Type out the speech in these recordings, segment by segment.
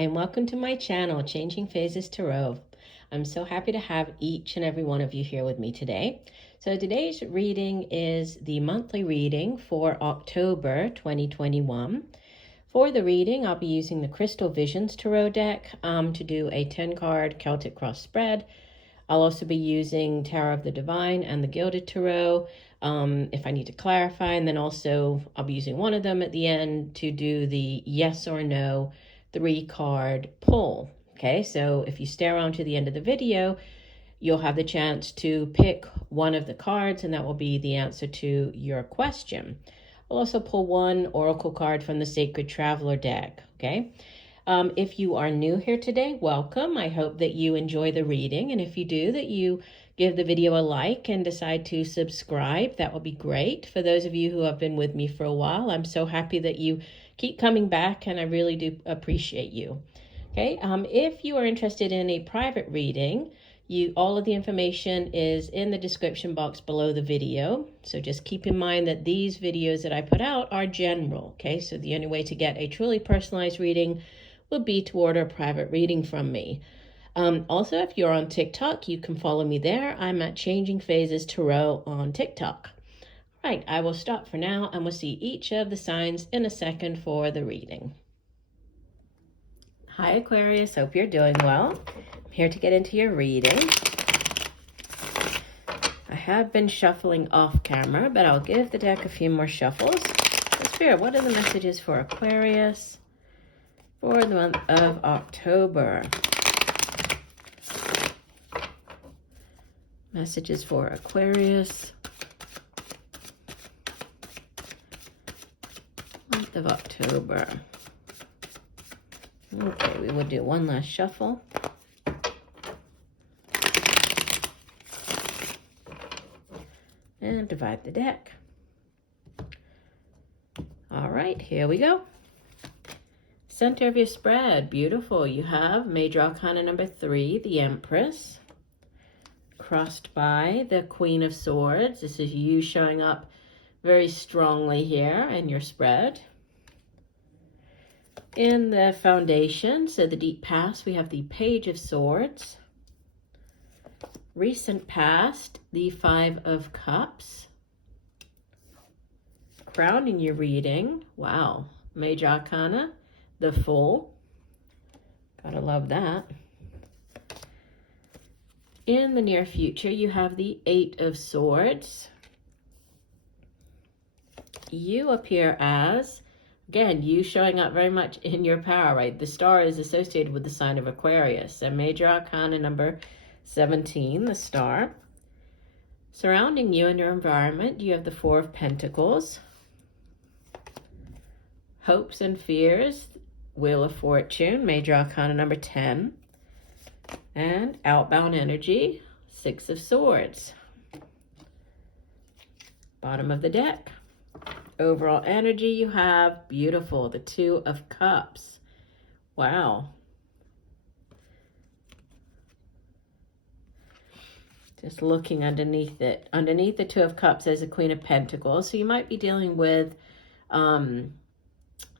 Hi, and welcome to my channel, Changing Phases Tarot. I'm so happy to have each and every one of you here with me today. So today's reading is the monthly reading for October 2021. For the reading, I'll be using the Crystal Visions Tarot deck to do a 10-card Celtic cross spread. I'll also be using Tower of the Divine and the Gilded Tarot if I need to clarify. And then also I'll be using one of them at the end to do the yes or no 3-card pull. Okay, so if you stay around to the end of the video, you'll have the chance to pick one of the cards and that will be the answer to your question. I'll also pull one oracle card from the Sacred Traveler deck, okay? If you are new here today, welcome. I hope that you enjoy the reading, and if you do, that you give the video a like and decide to subscribe. That will be great. For those of you who have been with me for a while, I'm so happy that you keep coming back, and I really do appreciate you. Okay, if you are interested in a private reading, all of the information is in the description box below the video. So just keep in mind that these videos that I put out are general. Okay, so the only way to get a truly personalized reading would be to order a private reading from me. Also, if you're on TikTok, you can follow me there. I'm at Changing Phases Tarot on TikTok. Right, I will stop for now and we'll see each of the signs in a second for the reading. Hi Aquarius, hope you're doing well. I'm here to get into your reading. I have been shuffling off camera, but I'll give the deck a few more shuffles. So Spirit, what are the messages for Aquarius for the month of October? Messages for Aquarius. Month of October. Okay, we will do one last shuffle. And divide the deck. All right, here we go. Center of your spread, beautiful. You have Major Arcana number 3, the Empress, crossed by the Queen of Swords. This is you showing up very strongly here in your spread. In the foundation, so the deep past, we have the Page of Swords. Recent past, the 5 of Cups. Crowning your reading, wow, Major Arcana, the Fool. Gotta love that. In the near future, you have the 8 of Swords. You appear as, again, you showing up very much in your power, right? The star is associated with the sign of Aquarius. So Major Arcana number 17, the star. Surrounding you and your environment, you have the 4 of Pentacles. Hopes and fears, Wheel of Fortune, Major Arcana number 10. And outbound energy, 6 of Swords. Bottom of the deck. Overall energy you have, beautiful, the 2 of Cups. Wow. Just looking underneath it. Underneath the 2 of Cups, there's a Queen of Pentacles. So you might be dealing with an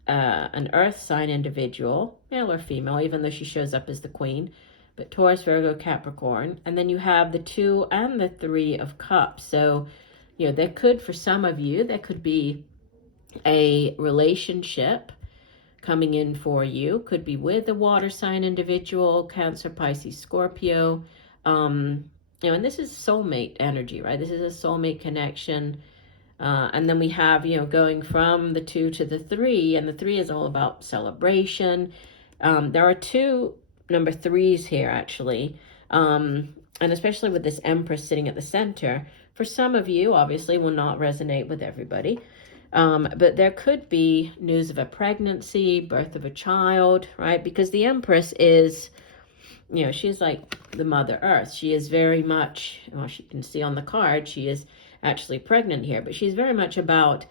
earth sign individual, male or female, even though she shows up as the Queen. But Taurus, Virgo, Capricorn. And then you have the 2 and the 3 of Cups. So, you know, there could, for some of you, there could be a relationship coming in for you. Could be with a water sign individual, Cancer, Pisces, Scorpio. You know, and this is soulmate energy, right? This is a soulmate connection. And then we have, you know, going from the 2 to the 3, and the 3 is all about celebration. There are 2 number 3s here, actually. And especially with this Empress sitting at the center, for some of you, obviously, will not resonate with everybody. But there could be news of a pregnancy, birth of a child, right? Because the Empress is, you know, she's like the Mother Earth. She is very much, well, you can see on the card, she is actually pregnant here, but she's very much about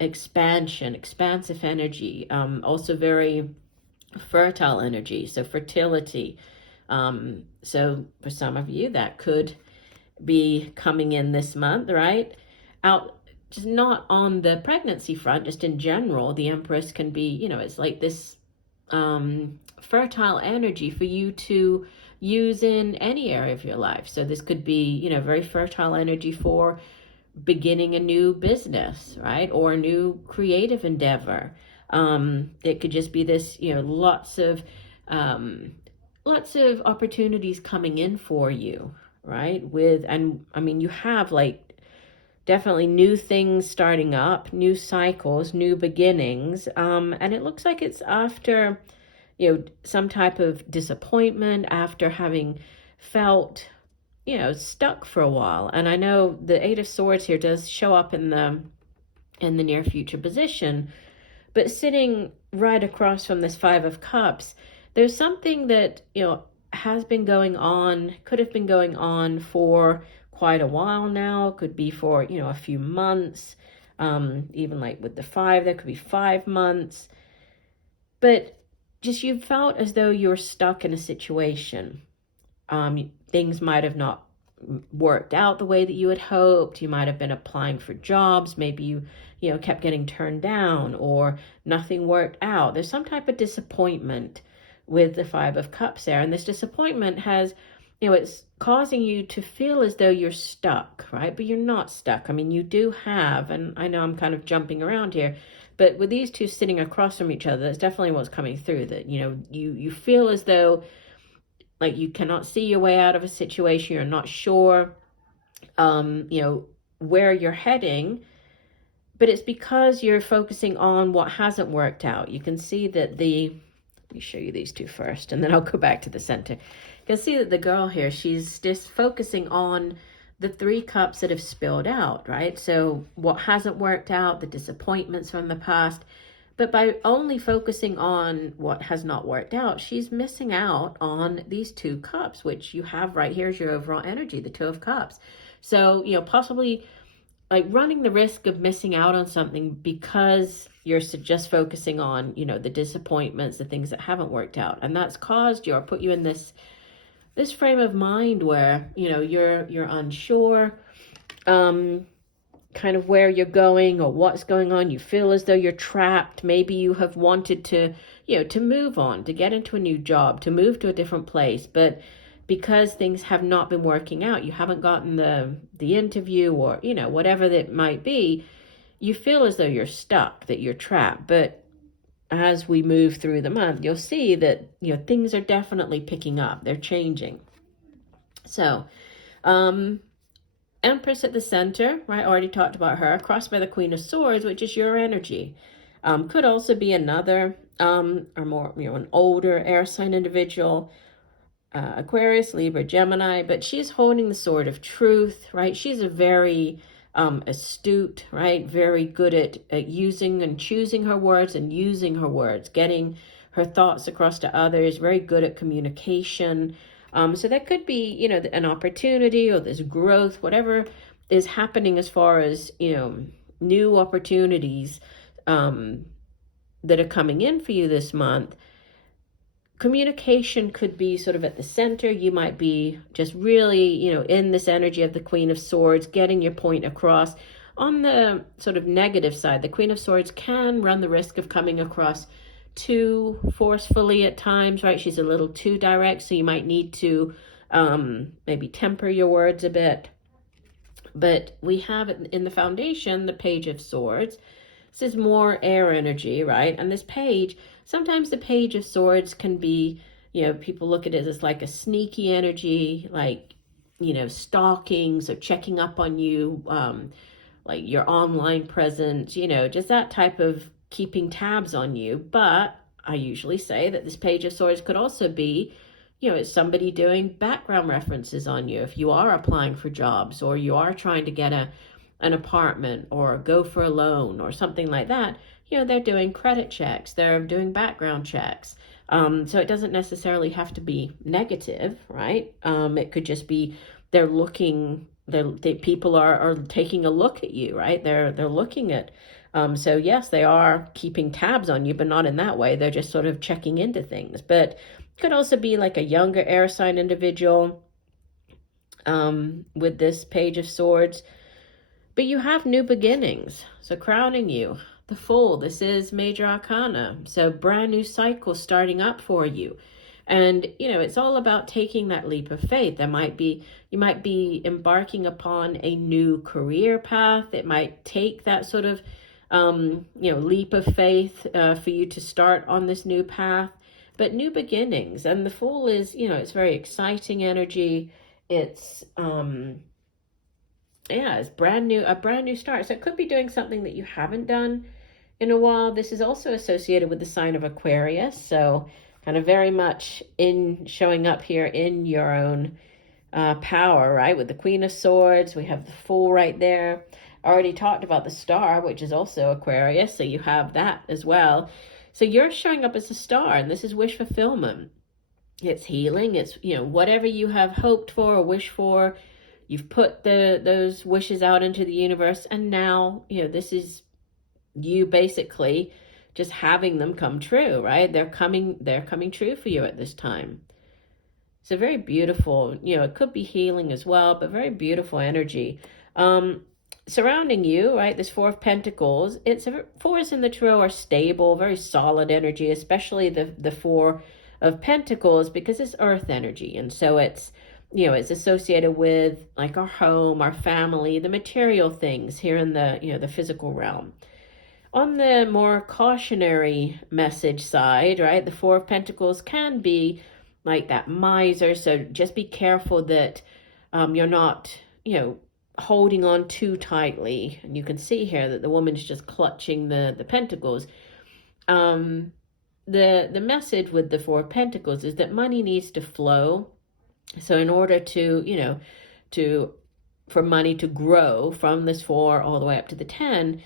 expansion, expansive energy, also very fertile energy, so fertility. So for some of you, that could be coming in this month, right? Just not on the pregnancy front, just in general, the Empress can be, you know, it's like this fertile energy for you to use in any area of your life. So this could be, you know, very fertile energy for beginning a new business, right? Or a new creative endeavor. It could just be this, you know, lots of opportunities coming in for you, right? And I mean, you have like definitely new things starting up, new cycles, new beginnings. And it looks like it's after, you know, some type of disappointment, after having felt, you know, stuck for a while. And I know the Eight of Swords here does show up in the near future position, but sitting right across from this Five of Cups, there's something that, you know, has been going on, could have been going on for quite a while now, could be for, you know, a few months, even like with the five, that could be 5 months, but just you felt as though you're stuck in a situation. Things might have not worked out the way that you had hoped. You might have been applying for jobs. Maybe you know, kept getting turned down, or nothing worked out. There's some type of disappointment with the Five of Cups there. And this disappointment has, you know, it's causing you to feel as though you're stuck, right? But you're not stuck. I mean, you do have, and I know I'm kind of jumping around here, but with these two sitting across from each other, that's definitely what's coming through, that, you know, you feel as though like you cannot see your way out of a situation. You're not sure, you know, where you're heading, but it's because you're focusing on what hasn't worked out. You can see that let me show you these two first, and then I'll go back to the center. You can see that the girl here, she's just focusing on the 3 cups that have spilled out, right? So what hasn't worked out, the disappointments from the past. But by only focusing on what has not worked out, she's missing out on these 2 cups, which you have right here as your overall energy, the 2 of Cups. So, you know, possibly like running the risk of missing out on something because you're just focusing on, you know, the disappointments, the things that haven't worked out. And that's caused you or put you in this frame of mind where, you know, you're unsure, kind of where you're going or what's going on. You feel as though you're trapped. Maybe you have wanted to, you know, to move on, to get into a new job, to move to a different place, but because things have not been working out, you haven't gotten the interview, or, you know, whatever that might be, you feel as though you're stuck, that you're trapped. But as we move through the month, you'll see that, you know, things are definitely picking up. They're changing. So, Empress at the center, right? I already talked about her, crossed by the Queen of Swords, which is your energy. Could also be another, or more, you know, an older air sign individual, Aquarius, Libra, Gemini, but she's holding the sword of truth, right? She's a very astute, right? Very good at using and choosing her words and using her words, getting her thoughts across to others, very good at communication. So that could be, you know, an opportunity or this growth, whatever is happening as far as, you know, new opportunities that are coming in for you this month. Communication could be sort of at the center. You might be just really, you know, in this energy of the Queen of Swords, getting your point across. On the sort of negative side, the Queen of Swords can run the risk of coming across too forcefully at times, right? She's a little too direct, so you might need to maybe temper your words a bit. But we have in the foundation the Page of Swords. This is more air energy, right? And this page, sometimes the Page of Swords can be, you know, people look at it as like a sneaky energy, like, you know, stalking, so checking up on you, like your online presence, you know, just that type of keeping tabs on you. But I usually say that this Page of Swords could also be, you know, it's somebody doing background references on you. If you are applying for jobs, or you are trying to get an apartment or go for a loan or something like that, you know, they're doing credit checks, they're doing background checks. So it doesn't necessarily have to be negative, right? It could just be they're looking, people are taking a look at you, right? They're looking at, so yes, they are keeping tabs on you, but not in that way. They're just sort of checking into things. But it could also be like a younger air sign individual with this Page of Swords. But you have new beginnings. So crowning you, the Fool. This is Major Arcana. So brand new cycle starting up for you. And, you know, it's all about taking that leap of faith. You might be embarking upon a new career path. It might take that sort of, you know, leap of faith for you to start on this new path. But new beginnings. And the Fool is, you know, it's very exciting energy. It's, it's a brand new start. So it could be doing something that you haven't done in a while. This is also associated with the sign of Aquarius. So kind of very much in showing up here in your own power, right? With the Queen of Swords, we have the Fool right there. I already talked about the Star, which is also Aquarius. So you have that as well. So you're showing up as a star, and this is wish fulfillment. It's healing. It's, you know, whatever you have hoped for or wished for, you've put those wishes out into the universe, and now, you know, this is you basically just having them come true, right? They're coming true for you at this time. It's a very beautiful, you know, it could be healing as well, but very beautiful energy. Surrounding you, right? This Four of Pentacles. Fours in the Tarot are stable, very solid energy, especially the Four of Pentacles, because it's earth energy. And so it's, you know, it's associated with like our home, our family, the material things here in the, you know, the physical realm. On the more cautionary message side, right? The Four of Pentacles can be like that miser. So just be careful that you're not, you know, holding on too tightly. And you can see here that the woman's just clutching the pentacles. The message with the Four of Pentacles is that money needs to flow. So in order to, you know, for money to grow from this 4 all the way up to the 10,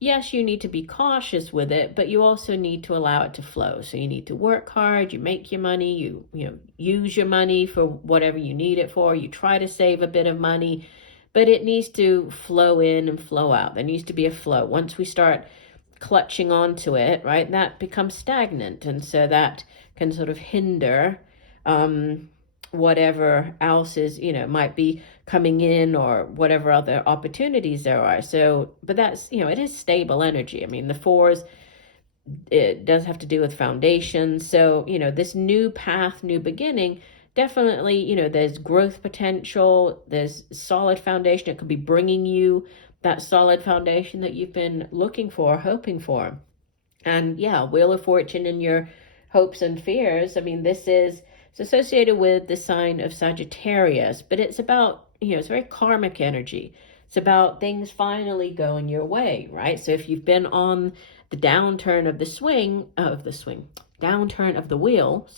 yes, you need to be cautious with it, but you also need to allow it to flow. So you need to work hard, you make your money, you know, use your money for whatever you need it for, you try to save a bit of money, but it needs to flow in and flow out. There needs to be a flow. Once we start clutching onto it, right, that becomes stagnant. And so that can sort of hinder whatever else is, you know, might be coming in or whatever other opportunities there are. So, but that's, you know, it is stable energy. I mean, the fours, it does have to do with foundation. So, you know, this new path, new beginning, definitely, you know, there's growth potential, there's solid foundation. It could be bringing you that solid foundation that you've been looking for, hoping for. And yeah, Wheel of Fortune in your hopes and fears. I mean, it's associated with the sign of Sagittarius, but it's about, you know, it's very karmic energy. It's about things finally going your way, right? So if you've been on the downturn of downturn of the wheel,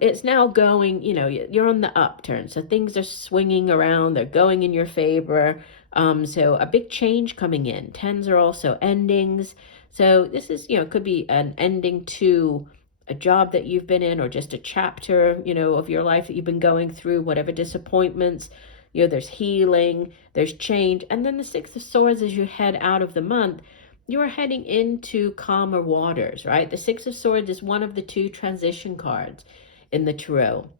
it's now going, you know, you're on the upturn. So things are swinging around, they're going in your favor. So a big change coming in. 10s are also endings. So this is, you know, it could be an ending to a job that you've been in, or just a chapter, you know, of your life that you've been going through, whatever disappointments, you know, there's healing, there's change. And then the Six of Swords, as you head out of the month, you are heading into calmer waters, right? The Six of Swords is one of the 2 transition cards in the Tarot.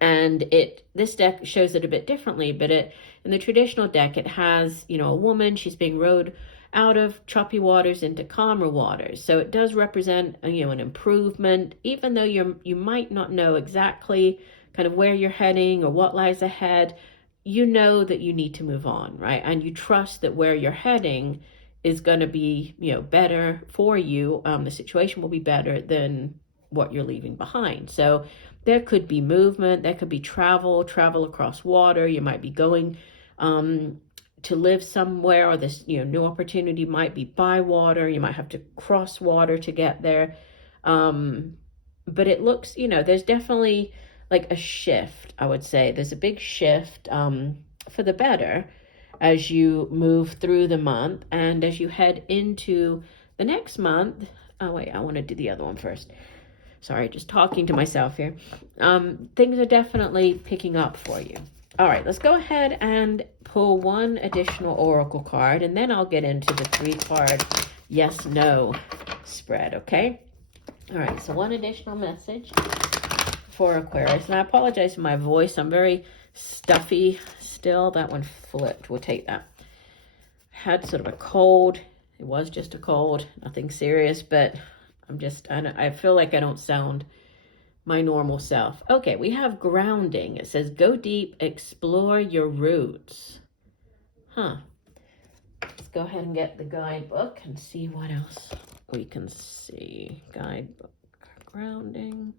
And this deck shows it a bit differently, but in the traditional deck, it has, you know, a woman, she's being rowed out of choppy waters into calmer waters. So it does represent, you know, an improvement, even though you might not know exactly kind of where you're heading or what lies ahead. You know that you need to move on, right? And you trust that where you're heading is going to be, you know, better for you. The situation will be better than what you're leaving behind. So there could be movement, there could be travel across water. You might be going to live somewhere, or this, you know, new opportunity might be by water. You might have to cross water to get there. But it looks, you know, there's definitely like a shift, I would say. There's a big shift for the better as you move through the month, and as you head into the next month. Oh wait, I want to do the other one first. Sorry, just talking to myself here. Things are definitely picking up for you. All right, let's go ahead and pull one additional oracle card, and then I'll get into the 3-card yes/no spread, okay? All right, so one additional message for Aquarius. And I apologize for my voice. I'm very stuffy still. That one flipped. We'll take that. Had sort of a cold. It was just a cold, nothing serious, but I feel like I don't sound my normal self. Okay, we have grounding. It says, go deep, explore your roots. Huh. Let's go ahead and get the guidebook and see what else we can see. Guidebook, grounding.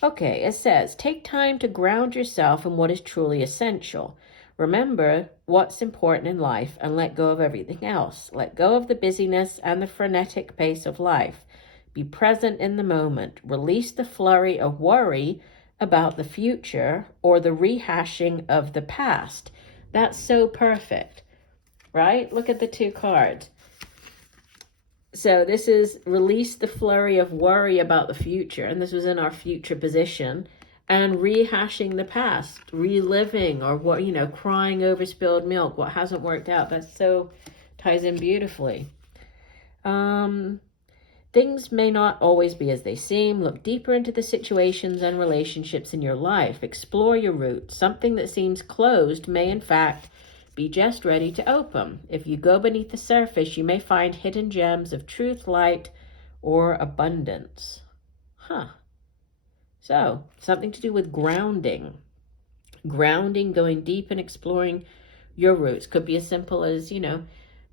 Okay, it says, take time to ground yourself in what is truly essential. Remember what's important in life and let go of everything else. Let go of the busyness and the frenetic pace of life. Be present in the moment. Release the flurry of worry about the future or the rehashing of the past. That's so perfect, right? Look at the two cards. So this is release the flurry of worry about the future, and this was in our future position, and rehashing the past, reliving, or what, crying over spilled milk, what hasn't worked out. That so ties in beautifully. Things may not always be as they seem. Look deeper into the situations and relationships in your life. Explore your roots. Something that seems closed may, in fact, be just ready to open. If you go beneath the surface, you may find hidden gems of truth, light, or abundance. So, something to do with grounding. Grounding, going deep and exploring your roots. Could be as simple as,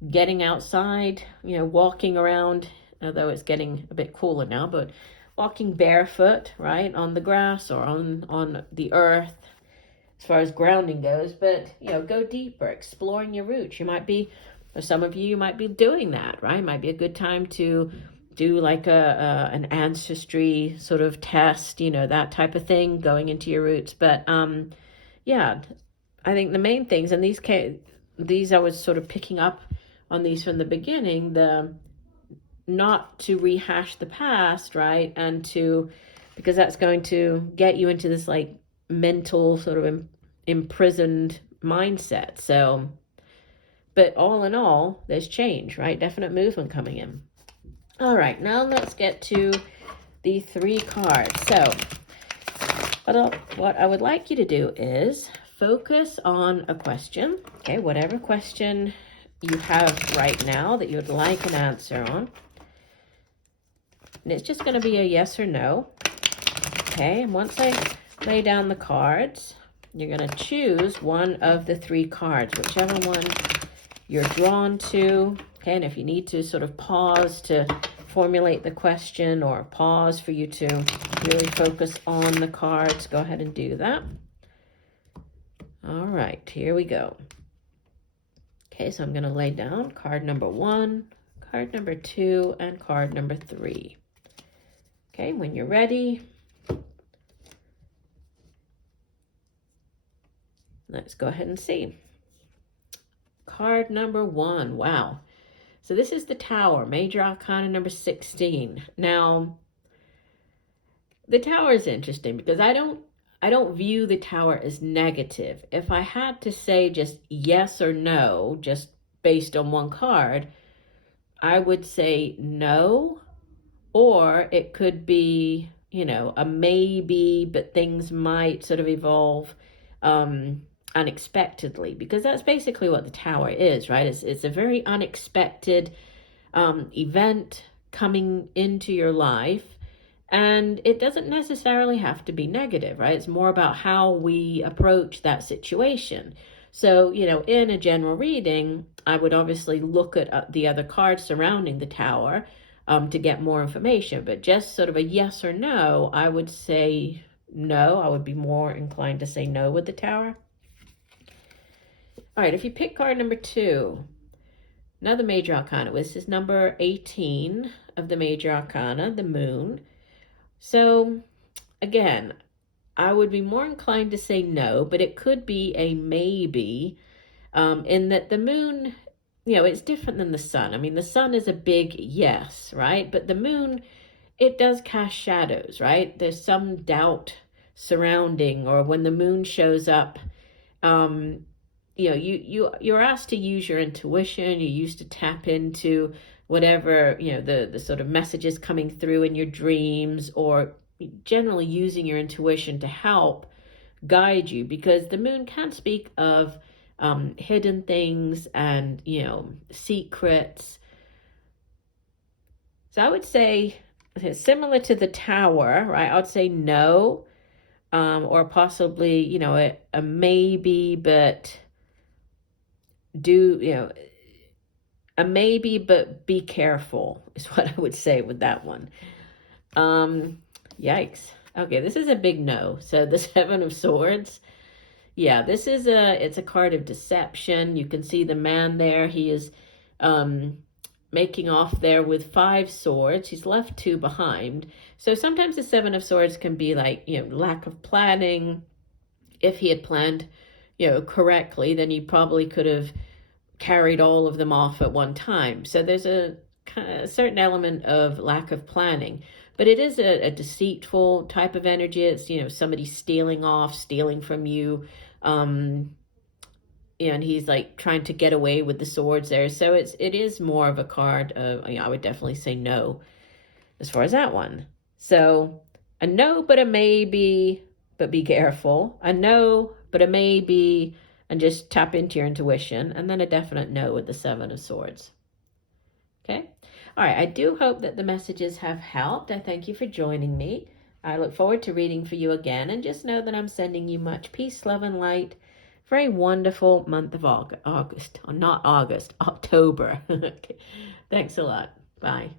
getting outside, walking around, although it's getting a bit cooler now, but walking barefoot, right, on the grass or on the earth, as far as grounding goes. But, go deeper, exploring your roots. For some of you might be doing that, right? It might be a good time to do like an ancestry sort of test, that type of thing, going into your roots. But, yeah, I think the main things, and these I was sort of picking up on these from the beginning, not to rehash the past, right? Because that's going to get you into this like mental sort of imprisoned mindset. So, but all in all, there's change, right? Definite movement coming in. All right, now let's get to the 3 cards. So what I would like you to do is focus on a question, okay? Whatever question you have right now that you would like an answer on. And it's just going to be a yes or no. Okay, and once I lay down the cards, you're going to choose one of the 3 cards, whichever one you're drawn to. Okay, and if you need to sort of pause to formulate the question or pause for you to really focus on the cards, go ahead and do that. All right, here we go. Okay, so I'm going to lay down card number 1, card number 2, and card number 3. Okay, when you're ready, let's go ahead and see. Card number 1, wow. So this is the Tower, Major Arcana number 16. Now, the Tower is interesting because I don't view the Tower as negative. If I had to say just yes or no, just based on one card, I would say no, or it could be, a maybe, but things might sort of evolve unexpectedly, because that's basically what the Tower is, right? It's a very unexpected event coming into your life, and it doesn't necessarily have to be negative, right? It's more about how we approach that situation. So, in a general reading, I would obviously look at the other cards surrounding the Tower to get more information, but just sort of a yes or no, I would say no. I would be more inclined to say no with the Tower. All right, if you pick card number 2, another Major Arcana, this is number 18 of the Major Arcana, the Moon. So, again, I would be more inclined to say no, but it could be a maybe, in that the Moon, it's different than the Sun. I mean, the Sun is a big yes, right? But the Moon, it does cast shadows, right? There's some doubt surrounding, or when the Moon shows up, you're asked to use your intuition. You're used to tap into whatever, the sort of messages coming through in your dreams, or generally using your intuition to help guide you, because the Moon can speak of hidden things and, you know, secrets. So I would say, similar to the Tower, right? I would say no, or possibly, you know, a maybe, but a maybe, but be careful is what I would say with that one. Yikes. Okay, this is a big no. So the Seven of Swords. Yeah, it's a card of deception. You can see the man there. He is making off there with 5 swords. He's left 2 behind. So sometimes the Seven of Swords can be like, you know, lack of planning. If he had planned, you know, correctly, then he probably could have carried all of them off at one time. So there's a certain element of lack of planning. But it is a deceitful type of energy. It's, you know, somebody stealing from you. And he's like trying to get away with the swords there. So it is more of a card of, you know, I would definitely say no as far as that one. So a no, but a maybe, but be careful. A no, but a maybe, and just tap into your intuition. And then a definite no with the Seven of Swords. Okay. All right. I do hope that the messages have helped. I thank you for joining me. I look forward to reading for you again. And just know that I'm sending you much peace, love, and light for a wonderful month of October. Okay. Thanks a lot. Bye.